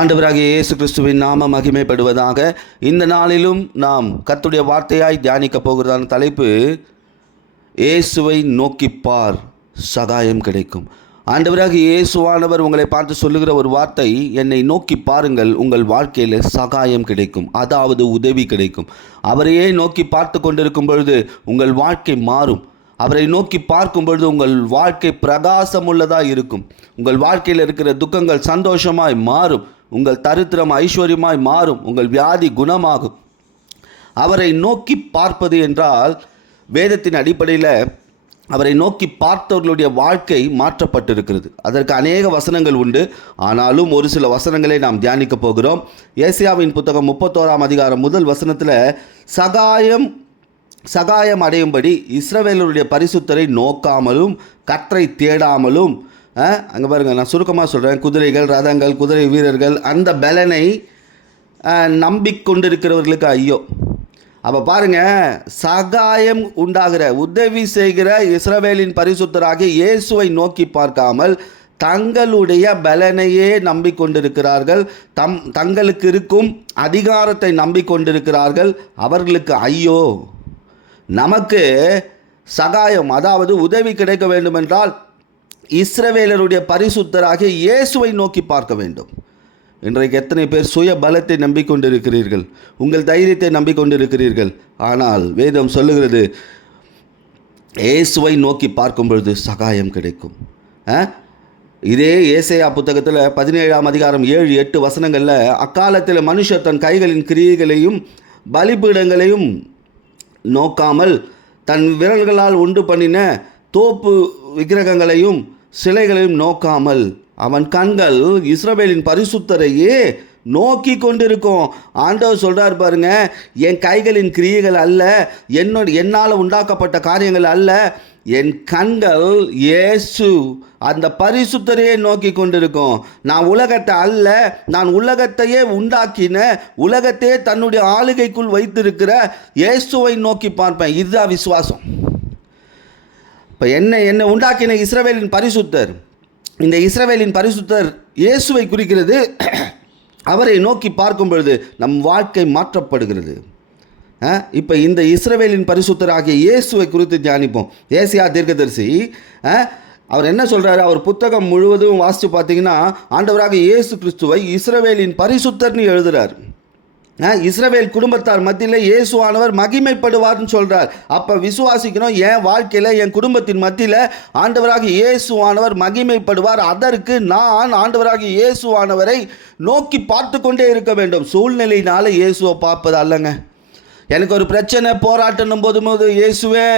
ஆண்டவராகிய இயேசு கிறிஸ்துவின் நாம மகிமைப்படுவதாக இந்த நாளிலும் நாம் கத்துடைய வார்த்தையாய் தியானிக்கப் போகிறதான தலைப்பு இயேசுவை நோக்கிப்பார் சகாயம் கிடைக்கும். ஆண்டவராக இயேசுவானவர் உங்களை பார்த்து சொல்லுகிற ஒரு வார்த்தை என்னை நோக்கி பாருங்கள் உங்கள் வாழ்க்கையில் சகாயம் கிடைக்கும் அதாவது உதவி கிடைக்கும். அவரையே நோக்கி பார்த்து கொண்டிருக்கும் பொழுது உங்கள் வாழ்க்கை மாறும். அவரை நோக்கி பார்க்கும் பொழுது உங்கள் வாழ்க்கை பிரகாசமுள்ளதாக இருக்கும். உங்கள் வாழ்க்கையில் இருக்கிற துக்கங்கள் சந்தோஷமாய் மாறும். உங்கள் தரித்திரம் ஐஸ்வர்யமாய் மாறும் உங்கள் வியாதி குணமாகும். அவரை நோக்கி பார்ப்பது என்றால் வேதத்தின் அடிப்படையில் அவரை நோக்கி பார்த்தவர்களுடைய வாழ்க்கை மாற்றப்பட்டிருக்கிறது. அதற்கு அநேக வசனங்கள் உண்டு. ஆனாலும் ஒரு சில வசனங்களை நாம் தியானிக்க போகிறோம். ஏசியாவின் புத்தகம் முப்பத்தோராம் அதிகாரம் முதல் வசனத்தில் சகாயம் சகாயம் அடையும்படி இஸ்ரவேலருடைய பரிசுத்தரை நோக்காமலும் கற்றை தேடாமலும் அங்கே பாருங்கள் நான் சுருக்கமாக சொல்கிறேன் குதிரைகள் ரதங்கள் குதிரை வீரர்கள் அந்த பலனை நம்பிக்கொண்டிருக்கிறவர்களுக்கு ஐயோ. அப்போ பாருங்க சகாயம் உண்டாகிற உதவி செய்கிற இஸ்ரவேலின் பரிசுத்தராகிய இயேசுவை நோக்கி பார்க்காமல் தங்களுடைய பலனையே நம்பிக்கொண்டிருக்கிறார்கள். தம் தங்களுக்கு இருக்கும் அதிகாரத்தை நம்பிக்கொண்டிருக்கிறார்கள். அவர்களுக்கு ஐயோ. நமக்கு சகாயம் அதாவது உதவி கிடைக்க வேண்டுமென்றால் இஸ்ரவேலருடைய பரிசுத்தராகிய இயேசுவை நோக்கி பார்க்க வேண்டும். இன்றைக்கு எத்தனை பேர் சுய பலத்தை நம்பிக்கொண்டிருக்கிறீர்கள்? உங்கள் தைரியத்தை நம்பிக்கொண்டிருக்கிறீர்கள். ஆனால் வேதம் சொல்லுகிறது இயேசுவை நோக்கி பார்க்கும் பொழுது சகாயம் கிடைக்கும். ஆ? இதே ஏசையா புத்தகத்தில் பதினேழாம் அதிகாரம் ஏழு எட்டு வசனங்களில் அக்காலத்தில் மனுஷர் தன் கைகளின் கிரியைகளையும் பலிபீடங்களையும் நோக்காமல் தன் விரல்களால் உண்டு பண்ணின தோப்பு விக்கிரகங்களையும் சிலைகளையும் நோக்காமல் அவன் கண்கள் இஸ்ரவேலின் பரிசுத்தரையே நோக்கி கொண்டிருக்கும். ஆண்டவர் சொல்கிறார் பாருங்க என் கைகளின் கிரியைகள் அல்ல என்னோட என்னால் உண்டாக்கப்பட்ட காரியங்கள் அல்ல என் கண்கள் இயேசு அந்த பரிசுத்தரையே நோக்கி கொண்டிருக்கும். நான் உலகத்தை அல்ல நான் உலகத்தையே உண்டாக்கின உலகத்தையே தன்னுடைய ஆளுகைக்குள் வைத்திருக்கிற இயேசுவை நோக்கி பார்ப்பேன். இதுதான் விசுவாசம். இப்போ என்ன என்னை உண்டாக்கின இஸ்ரவேலின் பரிசுத்தர்? இந்த இஸ்ரவேலின் பரிசுத்தர் இயேசுவை குறிக்கிறது. அவரை நோக்கி பார்க்கும் பொழுது நம் வாழ்க்கை மாற்றப்படுகிறது. இப்போ இந்த இஸ்ரவேலின் பரிசுத்தராகிய இயேசுவை குறித்து தியானிப்போம். ஏசியா தீர்க்கதரிசி ஆ, அவர் என்ன சொல்கிறாரு அவர் புத்தகம் முழுவதும் வாசித்து பார்த்தீங்கன்னா ஆண்டவராக இயேசு கிறிஸ்துவை இஸ்ரவேலின் பரிசுத்தர்னு எழுதுகிறார் இஸ்ரவேல் குடும்பத்தார் மத்தியில் இயேசுவானவர் மகிமைப்படுவார்னு சொல்கிறார் அப்போ விசுவாசிக்கணும் என் வாழ்க்கையில் என் குடும்பத்தின் மத்தியில் ஆண்டவராக இயேசுவானவர் மகிமைப்படுவார். அதற்கு நான் ஆண்டவராக இயேசுவானவரை நோக்கி பார்த்து கொண்டே இருக்க வேண்டும். சூழ்நிலையினால் இயேசுவை பார்ப்பது அல்லங்க. எனக்கு ஒரு பிரச்சனை போராட்டம் போதும்போது இயேசுவே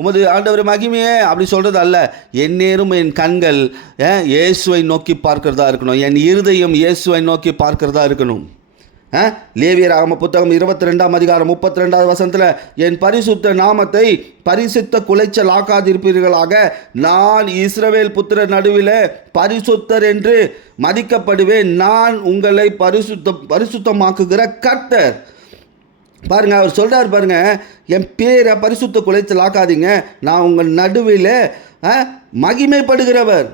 உமது ஆண்டவர் மகிமையே அப்படி சொல்கிறது அல்ல. எந்நேரும் என் கண்கள் இயேசுவை நோக்கி பார்க்கிறதா இருக்கணும். என் இருதயம் இயேசுவை நோக்கி பார்க்கிறதா இருக்கணும். லேவியராகம புத்தகம் இருபத்தி ரெண்டாம் அதிகாரம் முப்பத்தி ரெண்டாவது வசனத்தில் என் பரிசுத்த நாமத்தை பரிசுத்த குலைச்சல் ஆக்காதிருப்பீர்களாக நான் இஸ்ரவேல் புத்திர நடுவில் பரிசுத்தர் என்று மதிக்கப்படுவேன். நான் உங்களை பரிசுத்த பரிசுத்தமாக்குகிற கர்த்தர். பாருங்க அவர் சொல்கிறார் பாருங்க என் பேரை பரிசுத்த குலைச்சல் ஆக்காதீங்க நான் உங்கள் நடுவில் மகிமைப்படுகிறவர்.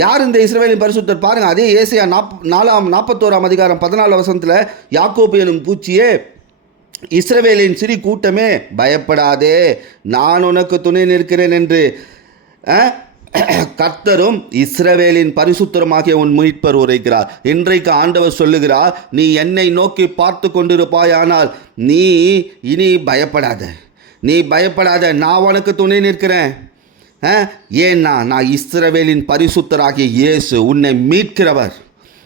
யார் இந்த இஸ்ரவேலின் பரிசுத்தர்? பாருங்க அதே ஏசியா நாப் நாலாம் நாற்பத்தோராம் அதிகாரம் பதினாலு வசனத்தில் யாக்கோபு எனும் பூச்சியே இஸ்ரவேலின் சிறி கூட்டமே பயப்படாதே நான் உனக்கு துணை நிற்கிறேன் என்று கர்த்தரும் இஸ்ரவேலின் பரிசுத்தரமாகிய உன் மீட்பர் உரைக்கிறார். இன்றைக்கு ஆண்டவர் சொல்லுகிறார் நீ என்னை நோக்கி பார்த்து கொண்டிருப்பாயானால் நீ இனி பயப்படாத. நீ பயப்படாத நான் உனக்கு துணை நிற்கிறேன். ஏன்னா நான் இஸ்ரவேலின் பரிசுத்தராகிய இயேசு உன்னை மீட்கிறவர்.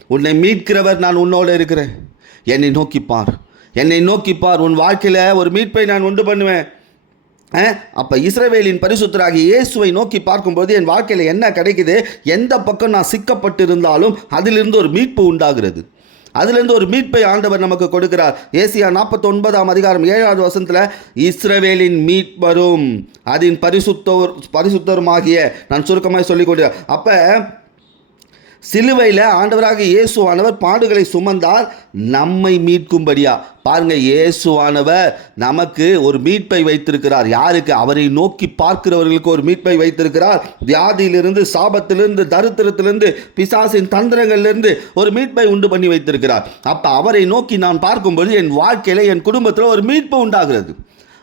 உன்னை மீட்கிறவர் நான் உன்னோடு இருக்கிறேன். என்னை நோக்கிப்பார் என்னை நோக்கிப்பார் உன் வாழ்க்கையில் ஒரு மீட்பை நான் உண்டு பண்ணுவேன். அப்போ இஸ்ரவேலின் பரிசுத்தராகிய இயேசுவை நோக்கி பார்க்கும்போது என் வாழ்க்கையில் என்ன கிடைக்குது? எந்த பக்கம் நான் சிக்கப்பட்டிருந்தாலும் அதிலிருந்து ஒரு மீட்பு உண்டாகிறது. அதுலேருந்து ஒரு மீட்பை ஆண்டவர் நமக்கு கொடுக்கிறார். ஏசியா நாற்பத்தொன்பதாம் அதிகாரம் ஏழாவது வசனத்தில் இஸ்ரவேலின் மீட்பரும் அதன் பரிசுத்தோர் பரிசுத்தருமாகிய நான் சுருக்கமாக சொல்லிக் கொடுக்கிறேன் அப்போ சிலுவையில் ஆண்டவராக இயேசுவானவர் பாடுகளை சுமந்தார். நம்மை மீட்கும்படியா? பாருங்க இயேசுவானவர் நமக்கு ஒரு மீட்பை வைத்திருக்கிறார். யாருக்கு? அவரை நோக்கி பார்க்கிறவர்களுக்கு ஒரு மீட்பை வைத்திருக்கிறார். வியாதியிலிருந்து சாபத்திலிருந்து தரித்திரத்திலிருந்து பிசாசின் தந்திரங்களிலிருந்து ஒரு மீட்பை உண்டு பண்ணி வைத்திருக்கிறார். அப்போ அவரை நோக்கி நான் பார்க்கும்பொழுது என் வாழ்க்கையில் என் குடும்பத்தில் ஒரு மீட்பு உண்டாகிறது.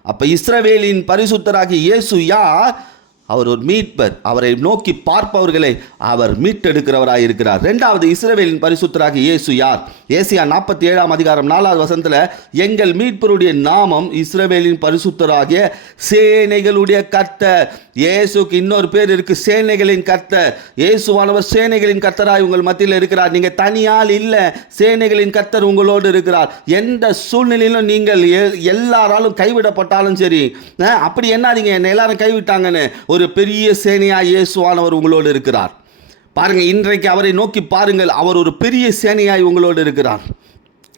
அப்போ இஸ்ரவேலின் பரிசுத்தராகி இயேசு யார்? அவர் ஒரு மீட்பர் அவரை நோக்கி பார்ப்பவர்களை அவர் மீட்டெடுக்கிறவராக இருக்கிறார். ரெண்டாவது இஸ்ரவேலின் பரிசுத்தராக இயேசு யார்? ஏசியா நாற்பத்தி ஏழாம் அதிகாரம் நாலாவது வசனத்தில் எங்கள் மீட்பருடைய நாமம் இஸ்ரேவேலின் பரிசுத்தராகிய சேனைகளுடைய கர்த்தர். இயேசுக்கு இன்னொரு பேர் இருக்கு சேனைகளின் கர்த்தர். இயேசுவானவர் சேனைகளின் கர்த்தராய் உங்கள் மத்தியில் இருக்கிறார். நீங்கள் தனியால் இல்லை சேனைகளின் கர்த்தர் உங்களோடு இருக்கிறார். எந்த சூழ்நிலையிலும் நீங்கள் எ- எல்லாராலும் கைவிடப்பட்டாலும் சரி அப்படி என்ன நீங்கள் என்னை எல்லாரும் கைவிட்டாங்கன்னு. ஒரு பெரிய சேனையா இயேசுவானவர் உங்களோடு இருக்கிறார். பாருங்க இன்றைக்கு அவரை நோக்கி பாருங்கள் அவர் ஒரு பெரிய சேனையாய் உங்களோடு இருக்கிறார்.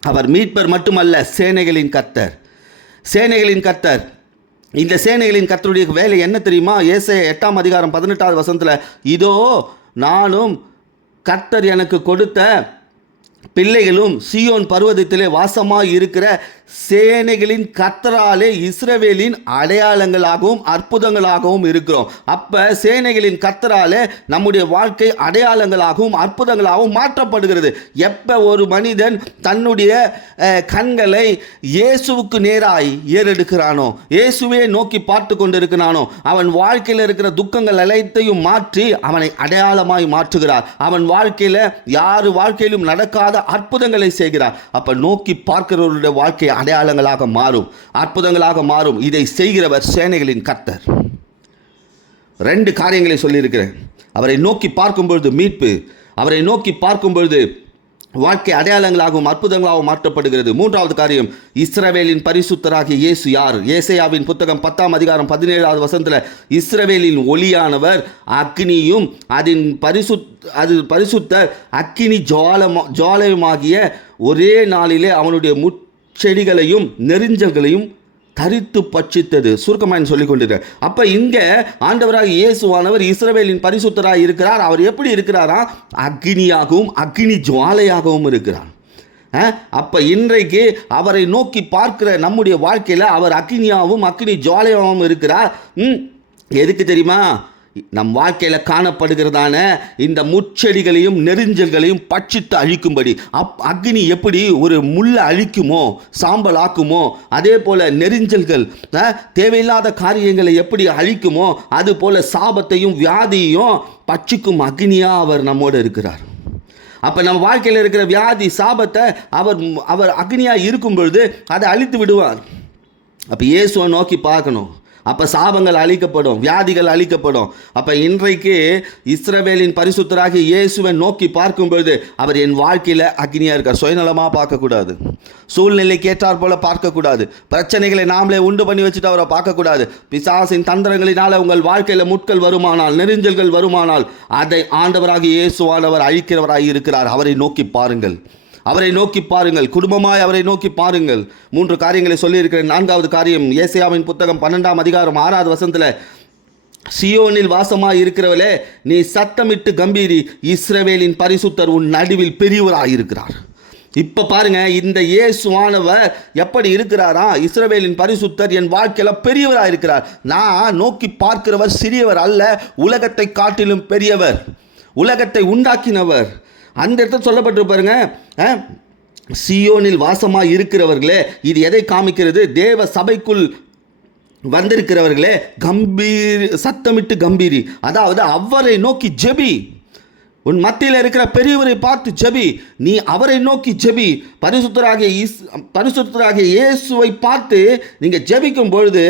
அவர் மீட்பர் மட்டுமல்ல சேனைகளின் கத்தர் சேனைகளின் கத்தர் இந்த சேனைகளின் கத்தருடைய வேலை என்ன தெரியுமா? ஏசை எட்டாம் அதிகாரம் பதினெட்டாவது வசனத்தில் இதோ நானும் கத்தர் எனக்கு கொடுத்த பிள்ளைகளும் சியோன் பருவதத்திலே வாசமாக இருக்கிற சேனைகளின் கத்தராலே இஸ்ரவேலின் அடையாளங்களாகவும் அற்புதங்களாகவும் இருக்கிறோம். அப்போ சேனைகளின் கத்தராலே நம்முடைய வாழ்க்கை அடையாளங்களாகவும் அற்புதங்களாகவும் மாற்றப்படுகிறது. எப்போ ஒரு மனிதன் தன்னுடைய கண்களை இயேசுவுக்கு நேராய் ஏறெடுக்கிறானோ இயேசுவே நோக்கி பார்த்து கொண்டிருக்கிறானோ அவன் வாழ்க்கையில் இருக்கிற துக்கங்கள் அனைத்தையும் மாற்றி அவனை அடையாளமாய் மாற்றுகிறார். அவன் வாழ்க்கையில் யார் வாழ்க்கையிலும் நடக்காத அற்புதங்களை செய்கிறார். அப்போ நோக்கி பார்க்கிறவருடைய வாழ்க்கையை அடையாளங்களாக மாறும் அற்புதங்களாக மாறும். இதை செய்கிறவர் சேனைகளின் கர்த்தர். ரெண்டு காரியங்களை சொல்லியிருக்கிறேன். அவரை நோக்கி பார்க்கும் பொழுது மீட்பு அவரை நோக்கி பார்க்கும் பொழுது வாழ்க்கை அடையாளங்களாகவும் அற்புதங்களாகவும் மாற்றப்படுகிறது. மூன்றாவது காரியம் இஸ்ரவேலின் பரிசுத்தராகிய இயேசு யார்? ஏசையாவின் புத்தகம் பத்தாம் அதிகாரம் பதினேழாவது வசந்தில் இஸ்ரவேலின் ஒளியானவர் அக்னியும் அதன் பரிசுத் அது பரிசுத்த அக்கினி ஜுவாலமா ஜுவாலயமாகிய ஒரே நாளிலே அவனுடைய செடிகளையும் நெறிஞ்சல்களையும் தரித்து பட்சித்தது. சுருக்கமாக சொல்லிக் கொண்டிருக்க அப்போ இங்கே ஆண்டவராக இயேசுவானவர் இஸ்ரவேலின் பரிசுத்தராக இருக்கிறார். அவர் எப்படி இருக்கிறாரா? அக்னியாகவும் அக்னி ஜுவாலையாகவும் இருக்கிறார். அப்போ இன்றைக்கு அவரை நோக்கி பார்க்கிற நம்முடைய வாழ்க்கையில் அவர் அக்னியாகவும் அக்னி ஜுவாலையாகவும் இருக்கிறார். ம், எதுக்கு தெரியுமா? நம் வாழ்க்கையில் காணப்படுகிறதான இந்த முச்செடிகளையும் நெரிஞ்சல்களையும் பட்சித்து அழிக்கும்படி. அப் அக்னி எப்படி ஒரு முள்ளை அழிக்குமோ சாம்பல் ஆக்குமோ அதே போல் நெரிஞ்சல்கள் தேவையில்லாத காரியங்களை எப்படி அழிக்குமோ அது போல் சாபத்தையும் வியாதியையும் பட்சிக்கும் அக்னியாக அவர் நம்மோடு இருக்கிறார். அப்போ நம்ம வாழ்க்கையில் இருக்கிற வியாதி சாபத்தை அவர் அவர் அக்னியாக இருக்கும் பொழுது அதை அழித்து விடுவார். அப்போ இயேசுவை நோக்கி பார்க்கணும். அப்போ சாபங்கள் அழிக்கப்படும் வியாதிகள் அழிக்கப்படும். அப்போ இன்றைக்கு இஸ்ரவேலின் பரிசுத்தராகி இயேசுவை நோக்கி பார்க்கும் பொழுது அவர் என் வாழ்க்கையில் அக்னியாக இருக்கார். சுயநலமாக பார்க்கக்கூடாது. சூழ்நிலைக்கு கேட்டார் போல பார்க்கக்கூடாது. பிரச்சனைகளை நாமளே உண்டு பண்ணி வச்சுட்டு அவரை பார்க்கக்கூடாது. பிசாசின் தந்திரங்களினால் உங்கள் வாழ்க்கையில் முட்கள் வருமானால் நெறிஞ்சல்கள் வருமானால் அதை ஆண்டவராக இயேசுவானவர் அழிக்கிறவராக இருக்கிறார். அவரை நோக்கி பாருங்கள். அவரை நோக்கி பாருங்கள். குடும்பமாய் அவரை நோக்கி பாருங்கள். மூன்று காரியங்களை சொல்லியிருக்கிறேன். நான்காவது காரியம் ஏசியாவின் புத்தகம் பன்னெண்டாம் அதிகாரம் ஆறாவது வசனத்தில் சியோனில் வாசமாக இருக்கிறவளே நீ சத்தமிட்டு கம்பீரி இஸ்ரவேலின் பரிசுத்தர் உன் நடுவில் பெரியவராயிருக்கிறார். இப்போ பாருங்க இந்த இயேசுவானவர் எப்படி இருக்கிறாரா? இஸ்ரவேலின் பரிசுத்தர் என் வாழ்க்கையில் பெரியவராக இருக்கிறார் நான் நோக்கி பார்க்கிறவர் சிறியவர் அல்ல உலகத்தை காட்டிலும் பெரியவர். உலகத்தை உண்டாக்கினவர். அந்த இடத்துல சொல்லப்பட்டிருப்பாருங்க சியோனில் வாசமாக இருக்கிறவர்களே இது எதை காமிக்கிறது? தேவ சபைக்குள் வந்திருக்கிறவர்களே கம்பீர் சத்தமிட்டு கம்பீரி. அதாவது அவரை நோக்கி ஜெபி. உன் மத்தியில் இருக்கிற பெரியவரை பார்த்து ஜெபி. நீ அவரை நோக்கி ஜெபி. பரிசுத்தராகிய இஸ் பரிசுத்தராகிய இயேசுவை பார்த்து நீங்கள் ஜெபிக்கும் பொழுது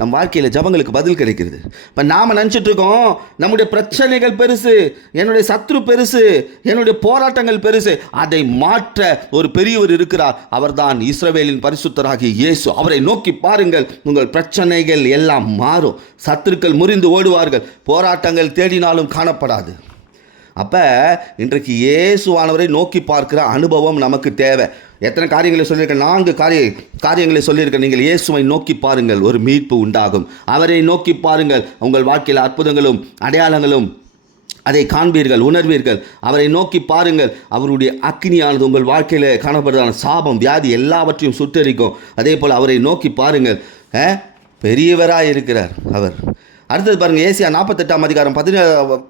நம் வாழ்க்கையில் ஜபங்களுக்கு பதில் கிடைக்கிறது. இப்போ நாம் நினச்சிட்ருக்கோம் நம்முடைய பிரச்சனைகள் பெருசு என்னுடைய சத்ரு பெருசு என்னுடைய போராட்டங்கள் பெருசு அதை மாற்ற ஒரு பெரியவர் இருக்கிறார். அவர்தான் இஸ்ரவேலின் பரிசுத்தராகி இயேசு. அவரை நோக்கி பாருங்கள் உங்கள் பிரச்சனைகள் எல்லாம் மாறும். சத்துருக்கள் முறிந்து ஓடுவார்கள் போராட்டங்கள் தேடினாலும் காணப்படாது. அப்போ இன்றைக்கு இயேசுவானவரை நோக்கி பார்க்கிற அனுபவம் நமக்கு தேவை. எத்தனை காரியங்களை சொல்லியிருக்கேன் நான்கு காரிய காரியங்களை சொல்லியிருக்கேன் நீங்கள் இயேசுவை நோக்கி பாருங்கள் ஒரு மீட்பு உண்டாகும். அவரை நோக்கி பாருங்கள் உங்கள் வாழ்க்கையில் அற்புதங்களும் அடையாளங்களும் அதை காண்பீர்கள் உணர்வீர்கள். அவரை நோக்கி பாருங்கள் அவருடைய அக்னியானது உங்கள் வாழ்க்கையில் காணப்படுறதான சாபம் வியாதி எல்லாவற்றையும் சுட்டரிக்கும். அதே போல் அவரை நோக்கி பாருங்கள். பெரியவராக இருக்கிறார் அவர். அடுத்தது பாருங்கள் ஏசியா நாற்பத்தெட்டாம் அதிகாரம் பதினே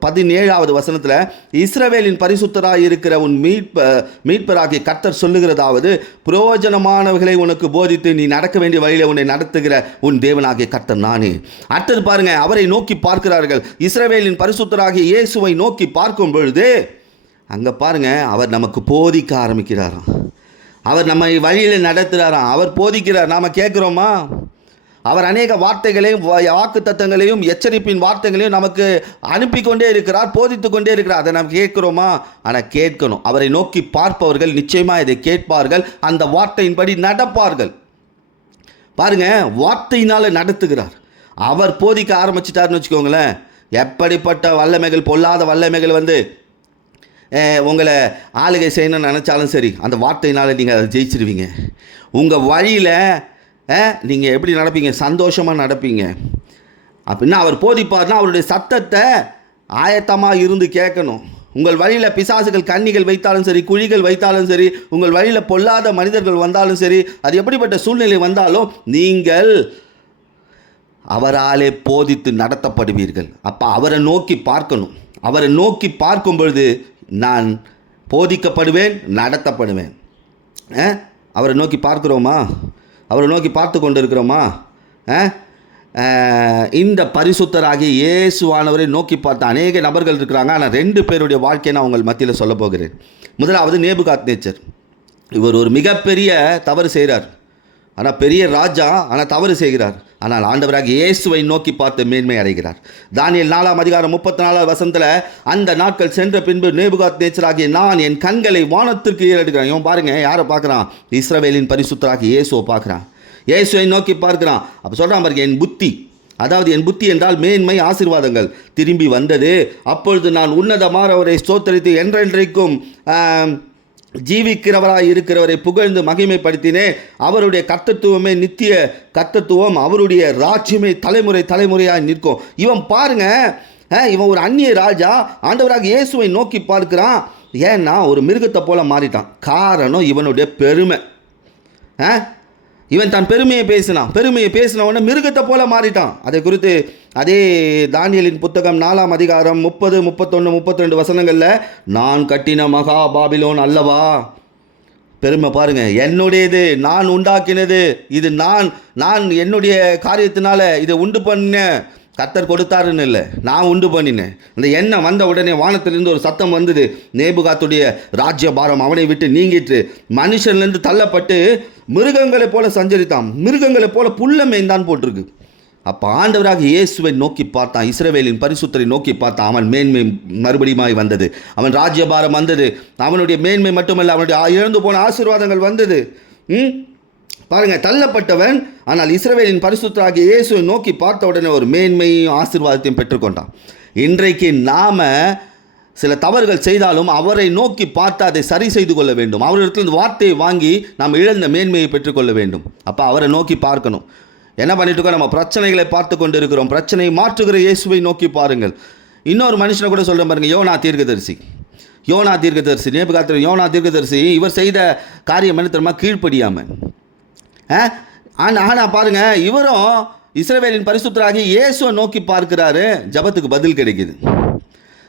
பதினேழாவது வசனத்தில் இஸ்ரவேலின் பரிசுத்தராக இருக்கிற உன் மீட்ப மீட்பராகிய கர்த்தர் சொல்லுகிறதாவது புரோஜனமானவர்களை உனக்கு போதித்து நீ நடக்க வேண்டிய வழியில் உன்னை நடத்துகிற உன் தேவனாகிய கர்த்தர் நானே. அடுத்தது பாருங்கள் அவரை நோக்கி பார்க்கிறார்கள். இஸ்ரவேலின் பரிசுத்தராகிய இயேசுவை நோக்கி பார்க்கும் பொழுது அங்கே பாருங்கள் அவர் நமக்கு போதிக்க ஆரம்பிக்கிறாராம். அவர் நம்மை வழியில் நடத்துகிறாராம் அவர் போதிக்கிறார். நாம் கேட்குறோமா அவர் அநேக வார்த்தைகளையும் வாக்கு தத்தங்களையும் எச்சரிப்பின் வார்த்தைகளையும் நமக்கு அனுப்பி கொண்டே இருக்கிறார் போதித்து கொண்டே இருக்கிறார். அதை நாம் கேட்கிறோமா? ஆனால் கேட்கணும். அவரை நோக்கி பார்ப்பவர்கள் நிச்சயமாக இதை கேட்பார்கள். அந்த வார்த்தையின்படி நடப்பார்கள். பாருங்க வார்த்தையினால் நடத்துகிறார். அவர் போதிக்க ஆரம்பிச்சிட்டாருன்னு வச்சுக்கோங்களேன். எப்படிப்பட்ட வல்லமைகள் பொல்லாத வல்லமைகள் வந்து உங்களை ஆளுகை செய்யணும்னு நினச்சாலும் சரி அந்த வார்த்தையினால் நீங்கள் அதை ஜெயிச்சிருவீங்க. உங்கள் வழியில் நீங்கள் எப்படி நடப்பீங்க? சந்தோஷமாக நடப்பீங்க. அப்படின்னா அவர் போதிப்பார்னா அவருடைய சத்தத்தை ஆயத்தமாக இருந்து கேட்கணும். உங்கள் வழியில் பிசாசுகள் கன்னிகள் வைத்தாலும் சரி குழிகள் வைத்தாலும் சரி உங்கள் வழியில் பொல்லாத மனிதர்கள் வந்தாலும் சரி அது எப்படிப்பட்ட சூழ்நிலை வந்தாலும் நீங்கள் அவராலே போதித்து நடத்தப்படுவீர்கள். அப்போ அவரை நோக்கி பார்க்கணும். அவரை நோக்கி பார்க்கும் பொழுது நான் போதிக்கப்படுவேன் நடத்தப்படுவேன். அவரை நோக்கி பார்க்குறோமா? அவரை நோக்கி பார்த்து கொண்டு இருக்கிறோமா இந்த பரிசுத்தராகிய இயேசுவானவரை நோக்கி பார்த்த அநேக நபர்கள் இருக்கிறாங்க. ஆனால் ரெண்டு பேருடைய வாழ்க்கையை நான் உங்கள் மத்தியில் சொல்ல போகிறேன். முதலாவது நேபுகாத் நேச்சர் இவர் ஒரு மிகப்பெரிய தவறு செய்கிறார் ஆனால் பெரிய ராஜா ஆனால் தவறு செய்கிறார். ஆனால் ஆண்டவராக இயேசுவை நோக்கி பார்த்து மேன்மை அடைகிறார். தானியல் நாலாம் அதிகாரம் முப்பத்தி நாலாவது வசந்தில் அந்த நாட்கள் சென்ற பின்பு நேபுகாத் நேச்சராகிய நான் என் கண்களை வானத்திற்கு ஏறெடுக்கிறேன். இவன் பாருங்கள் யாரை பார்க்குறான்? இஸ்ரவேலின் பரிசுத்தராகிய இயேசுவை பார்க்குறான். இயேசுவை நோக்கி பார்க்குறான். அப்போ சொல்கிறான் பாருங்க என் புத்தி அதாவது என் புத்தி என்றால் மேன்மை ஆசீர்வாதங்கள். திரும்பி வந்தது அப்பொழுது நான் உன்னதமாக அவரை ஸ்தோத்தரித்து என்றென்றைக்கும் ஜீவிக்கிறவராய் இருக்கிறவரை புகழ்ந்து மகிமைப்படுத்தினே அவருடைய கர்த்தத்துவமே நித்திய கர்த்தத்துவம் அவருடைய ராஜ்யமே தலைமுறை தலைமுறையாக நிற்கும். இவன் பாருங்க இவன் ஒரு அந்நிய ராஜா ஆண்டவராக இயேசுவை நோக்கி பார்க்கிறான். ஏன்னா ஒரு மிருகத்தை போல மாறிட்டான். காரணம் இவனுடைய பெருமை. ஆ இவன் தன் பெருமையை பேசினான். பெருமையை பேசின உடனே மிருகத்தை போல மாறிட்டான். அதை குறித்து அதே தானியலின் புத்தகம் நாலாம் அதிகாரம் முப்பது முப்பத்தொன்று முப்பத்தி ரெண்டு வசனங்களில் நான் கட்டின மகா பாபிலோன் அல்லவா? பெருமை பாருங்க. என்னுடையது நான் உண்டாக்கினது இது நான் நான் என்னுடைய காரியத்தினால இதை உண்டு பண்ண கத்தர் கொடுத்தாருன்னு இல்லை. நான் உண்டு பண்ணினேன். அந்த எண்ணம் வந்த உடனே வானத்திலிருந்து ஒரு சத்தம் வந்தது. நேபுகாத்துடைய ராஜ்யபாரம் அவனை விட்டு நீங்கிட்டு மனுஷன்லேருந்து தள்ளப்பட்டு மிருகங்களைப் போல சஞ்சரித்தான். மிருகங்களைப் போல புல்ல மேய்ந்தான் போட்டிருக்கு. அப்போ ஆண்டவராக இயேசுவை நோக்கி பார்த்தான். இஸ்ரவேலின் பரிசுத்தரை நோக்கி பார்த்தான். அவன் மேன்மை மறுபடியுமாய் வந்தது. அவன் ராஜ்யபாரம் வந்தது. அவனுடைய மேன்மை மட்டுமல்ல அவனுடைய இழந்து போன ஆசீர்வாதங்கள் வந்தது. ம்? பாருங்கள் தள்ளப்பட்டவன் ஆனால் இஸ்ரவேலின் பரிசுத்தராகிய இயேசுவை நோக்கி பார்த்த உடனே ஒரு மேன்மையும் ஆசீர்வாதத்தையும் பெற்றுக்கொண்டான். இன்றைக்கு நாம் சில தவறுகள் செய்தாலும் அவரை நோக்கி பார்த்து அதை சரி செய்து கொள்ள வேண்டும். அவரிடத்தில் இந்த வார்த்தையை வாங்கி நாம் இழந்த மேன்மையை பெற்றுக்கொள்ள வேண்டும். அப்போ அவரை நோக்கி பார்க்கணும். என்ன பண்ணிட்டு இருக்கோம்? நம்ம பிரச்சனைகளை பார்த்து கொண்டு இருக்கிறோம் பிரச்சனையை மாற்றுகிற இயேசுவை நோக்கி பாருங்கள். இன்னொரு மனுஷனை கூட சொல்கிற பாருங்க யோனா தீர்க்கதரிசி. யோனா தீர்க்கதரிசி நேபுகாத்திர யோனா தீர்க்கதரிசி இவர் செய்த காரியம் என்ன தெரியுமா? கீழ்ப்படியாமல் ஆனால் ஆனால் பாருங்க இவரும் இஸ்ரேவேலின் பரிசுத்தராகி இயேசுவை நோக்கி பார்க்கிறாரு. ஜபத்துக்கு பதில் கிடைக்குது.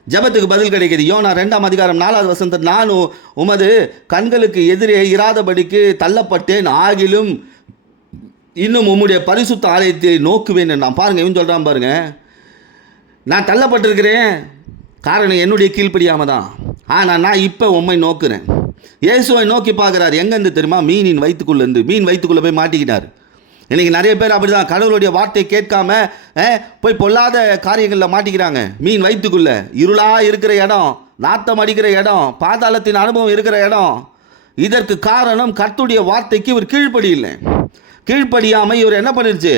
ஜபத்துக்கு பதில் கிடைக்குது. யோனா ரெண்டாம் அதிகாரம் நாலாவது வசந்த நானும் உமது கண்களுக்கு எதிரே இராதபடிக்கு தள்ளப்பட்டேன். ஆகிலும் இன்னும் உம்முடைய பரிசுத்த ஆலயத்தை நோக்குவேன் நான் பாருங்க இவன் சொல்கிறான் பாருங்கள் நான் தள்ளப்பட்டிருக்கிறேன். காரணம் என்னுடைய கீழ்ப்படியாமல் தான். ஆனால் நான் இப்போ உம்மை நோக்குறேன். இயேசுவை நோக்கி பார்க்குறாரு. எங்கேருந்து தெரியுமா? மீனின் வயிற்றுக்குள்ளேருந்து மீன் வயிற்றுக்குள்ளே போய் மாட்டிக்கிட்டார். இன்னைக்கு நிறைய பேர் அப்படி தான் கடவுளுடைய வார்த்தையை கேட்காம போய் பொல்லாத காரியங்களில் மாட்டிக்கிறாங்க. மீன் வயிற்றுக்குள்ளே இருளாக இருக்கிற இடம் நாத்தம் அடிக்கிற இடம் பாதாளத்தின் அனுபவம் இருக்கிற இடம். இதற்கு காரணம் கர்த்துடைய வார்த்தைக்கு இவர் கீழ்ப்படி இல்லை. கீழ்ப்படியாமல் இவர் என்ன பண்ணிருச்சு?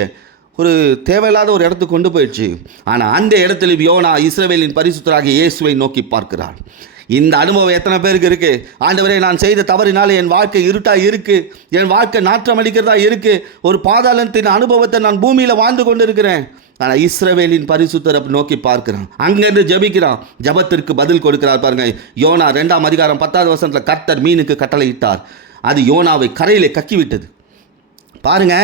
ஒரு தேவையில்லாத ஒரு இடத்துக்கு கொண்டு போயிடுச்சு. ஆனால் அந்த இடத்துல யோனா இஸ்ரேலின் பரிசுத்தராக இயேசுவை நோக்கி பார்க்கிறார். இந்த அனுபவம் எத்தனை பேருக்கு இருக்கு? ஆண்டவரே நான் செய்த தவறினால் என் வாழ்க்கை இருட்டா இருக்கு. என் வாழ்க்கை நாற்றம் அளிக்கிறதா இருக்கு. ஒரு பாதாளத்தின் அனுபவத்தை நான் பூமியில் வாழ்ந்து கொண்டு இருக்கிறேன் ஆனால் இஸ்ரவேலின் பரிசுத்தரை நோக்கி பார்க்கிறான். அங்கேருந்து ஜெபிக்கிறான். ஜெபத்திற்கு பதில் கொடுக்கிறார் பாருங்க. யோனா ரெண்டாம் அதிகாரம் பத்தாவது வருஷத்தில் கர்த்தர் மீனுக்கு கட்டளையிட்டார். அது யோனாவை கரையிலே கக்கிவிட்டது. பாருங்கள் பாருங்க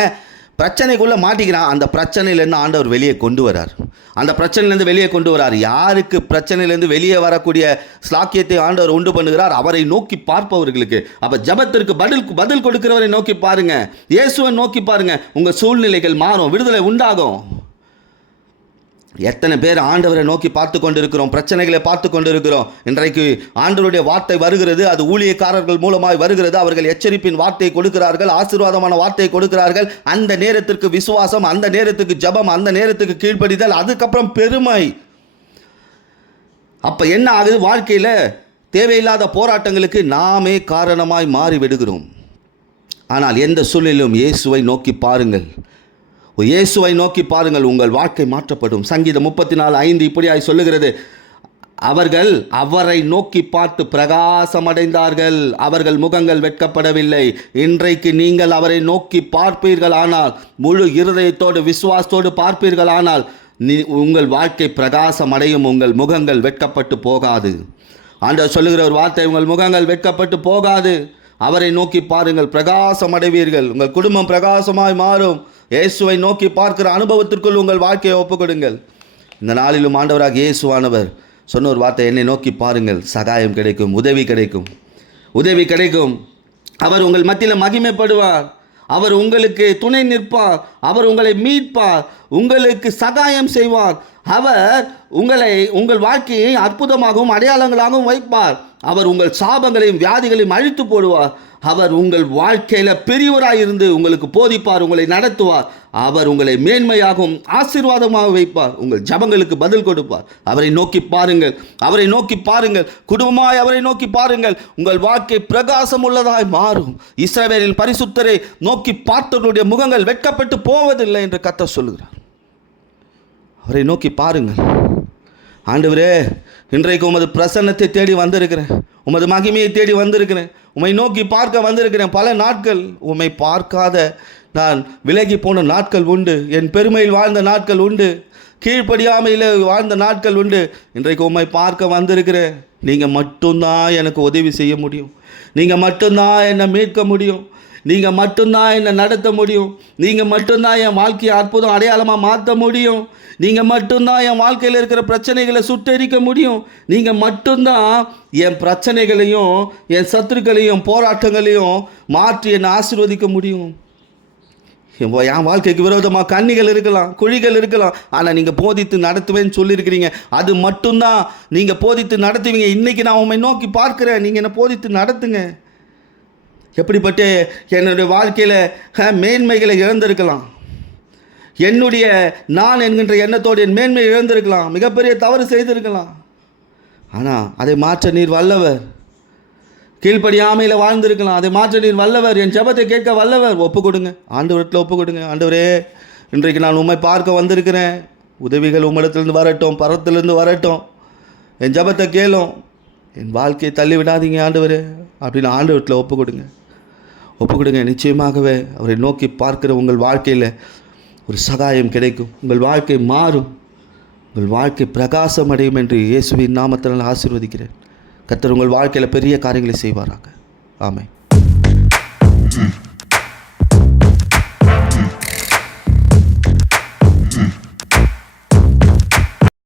பிரச்சனைக்குள்ளே மாட்டிக்கிறான். அந்த பிரச்சனையிலேருந்து ஆண்டவர் வெளியே கொண்டு வரார். அந்த பிரச்சனையிலேருந்து வெளியே கொண்டு வரார். யாருக்கு பிரச்சனையிலேருந்து வெளியே வரக்கூடிய ஸ்லாக்கியத்தை ஆண்டவர் உண்டு பண்ணுகிறார்? அவரை நோக்கி பார்ப்பவர்களுக்கு. அப்போ ஜபத்திற்கு பதில் பதில் கொடுக்கிறவரை நோக்கி பாருங்கள் இயேசுவை நோக்கி பாருங்கள் உங்கள் சூழ்நிலைகள் மாறும். விடுதலை உண்டாகும். எத்தனை பேர் ஆண்டவரை நோக்கி பார்த்து கொண்டிருக்கிறோம் பிரச்சனைகளை பார்த்து கொண்டிருக்கிறோம் இன்றைக்கு ஆண்டவருடைய வார்த்தை வருகிறது அது ஊழியக்காரர்கள் மூலமாய் வருகிறது அவர்கள் எச்சரிப்பின் வார்த்தையை கொடுக்கிறார்கள் ஆசீர்வாதமான வார்த்தையை கொடுக்கிறார்கள். அந்த நேரத்திற்கு விசுவாசம் அந்த நேரத்துக்கு ஜெபம் அந்த நேரத்துக்கு கீழ்ப்படிதல் அதுக்கப்புறம் பெருமை. அப்போ என்ன ஆகுது? வாழ்க்கையில் தேவையில்லாத போராட்டங்களுக்கு நாமே காரணமாய் மாறி விடுகிறோம் ஆனால் எந்த சூழ்நிலையிலும் இயேசுவை நோக்கி பாருங்கள். இயேசுவை நோக்கி பாருங்கள் உங்கள் வாழ்க்கை மாற்றப்படும். சங்கீதம் முப்பத்தி நாலு ஐந்து இப்படியாய் சொல்லுகிறது. அவர்கள் அவரை நோக்கி பார்த்து பிரகாசமடைந்தார்கள். அவர்கள் முகங்கள் வெட்கப்படவில்லை. இன்றைக்கு நீங்கள் அவரை நோக்கி பார்ப்பீர்களானால் முழு இருதயத்தோடு விசுவாசத்தோடு பார்ப்பீர்களானால் நீ உங்கள் வாழ்க்கை பிரகாசமடையும் உங்கள் முகங்கள் வெட்கப்பட்டு போகாது. ஆண்டவர் சொல்லுகிற ஒரு வார்த்தை உங்கள் முகங்கள் வெட்கப்பட்டு போகாது. அவரை நோக்கி பாருங்கள் பிரகாசம் அடைவீர்கள் உங்கள் குடும்பம் பிரகாசமாய் மாறும். இயேசுவை நோக்கி பார்க்கிற அனுபவத்திற்குள் உங்கள் வாழ்க்கையை ஒப்புக்கொடுங்கள். இந்த நாளிலும் ஆண்டவராக இயேசுவானவர் சொன்ன ஒரு வார்த்தை என்னை நோக்கி பாருங்கள் சகாயம் கிடைக்கும் உதவி கிடைக்கும் உதவி கிடைக்கும். அவர் உங்கள் மத்தியில் மகிமைப்படுவார். அவர் உங்களுக்கு துணை நிற்பார். அவர் உங்களை மீட்பார். உங்களுக்கு சகாயம் செய்வார். அவர் உங்களை உங்கள் வாழ்க்கையை அற்புதமாகவும் அடையாளங்களாகவும் வைப்பார். அவர் உங்கள் சாபங்களையும் வியாதிகளையும் அழித்து போடுவார். அவர் உங்கள் வாழ்க்கையில் பெரியவராக இருந்து உங்களுக்கு போதிப்பார் உங்களை நடத்துவார். அவர் உங்களை மேன்மையாகவும் ஆசீர்வாதமாக வைப்பார். உங்கள் ஜபங்களுக்கு பதில் கொடுப்பார். அவரை நோக்கி பாருங்கள். அவரை நோக்கி பாருங்கள். குடும்பமாய் அவரை நோக்கி பாருங்கள். உங்கள் வாழ்க்கை பிரகாசம் உள்ளதாய் மாறும். இஸ்ரவேலின் பரிசுத்தரை நோக்கி பார்த்தவர்களுடைய முகங்கள் வெட்கப்பட்டு போவதில்லை என்று கத்த சொல்லுகிறார். அவரை நோக்கி பாருங்கள். ஆண்டவரே இன்றைக்கு உமது பிரசன்னத்தை தேடி வந்திருக்கிறேன். உமது மகிமையை தேடி வந்திருக்கிறேன். உம்மை நோக்கி பார்க்க வந்திருக்கிறேன். பல நாட்கள் உம்மை பார்க்காத நான் விலகி போன நாட்கள் உண்டு. என் பெருமையில் வாழ்ந்த நாட்கள் உண்டு. கீழ்ப்படியாமையில் வாழ்ந்த நாட்கள் உண்டு. இன்றைக்கு உம்மை பார்க்க வந்திருக்கிறேன். நீங்கள் மட்டும்தான் எனக்கு உதவி செய்ய முடியும். நீங்கள் மட்டும்தான் என்னை மீட்க முடியும். நீங்கள் மட்டும்தான் என்னை நடத்த முடியும். நீங்கள் மட்டும்தான் என் வாழ்க்கையை அற்புதம் அடையாளமாக மாற்ற முடியும். நீங்கள் மட்டும்தான் என் வாழ்க்கையில் இருக்கிற பிரச்சனைகளை சுட்டெரிக்க முடியும். நீங்கள் மட்டும்தான் என் பிரச்சனைகளையும் என் சத்துருக்களையும் போராட்டங்களையும் மாற்றி என்னை ஆசிர்வதிக்க முடியும். என் வாழ்க்கைக்கு விரோதமாக கண்ணிகள் இருக்கலாம் குழிகள் இருக்கலாம். ஆனால் நீங்கள் போதித்து நடத்துவேன்னு சொல்லியிருக்கிறீங்க. அது மட்டும்தான். நீங்கள் போதித்து நடத்துவீங்க. இன்றைக்கி நான் உண்மை நோக்கி பார்க்குறேன். நீங்கள் என்னை போதித்து நடத்துங்க. எப்படிப்பட்ட என்னுடைய வாழ்க்கையில் மேன்மைகளை இழந்திருக்கலாம். என்னுடைய நான் என்கின்ற எண்ணத்தோடு என் மேன்மை இழந்திருக்கலாம். மிகப்பெரிய தவறு செய்திருக்கலாம். ஆனால் அதை மாற்ற நீர் வல்லவர். கீழ்ப்படியாமையில் வாழ்ந்திருக்கலாம். அதை மாற்ற நீர் வல்லவர். என் ஜெபத்தை கேட்க வல்லவர். ஒப்பு கொடுங்க. ஆண்டவரத்தில் ஒப்பு கொடுங்க. ஆண்டவரே இன்றைக்கு நான் உண்மை பார்க்க வந்திருக்கிறேன். உதவிகள் உம்மிடத்திலிருந்து வரட்டும். பரத்திலிருந்து வரட்டும். என் ஜெபத்தை கேளும். என் வாழ்க்கையை தள்ளி விடாதீங்க ஆண்டவர் அப்படின்னு ஆண்டவரத்தில் ஒப்பு கொடுங்க. ஒப்பு கொடுங்க. நிச்சயமாகவே அவரை நோக்கி பார்க்கிற உங்கள் வாழ்க்கையில் ஒரு சகாயம் கிடைக்கும். உங்கள் வாழ்க்கை மாறும். உங்கள் வாழ்க்கை பிரகாசம் அடையும் என்று இயேசுவின் நாமத்தில் நான் ஆசீர்வதிக்கிறேன். கர்த்தர் உங்கள் வாழ்க்கையில் பெரிய காரியங்களை செய்வாராக. ஆமை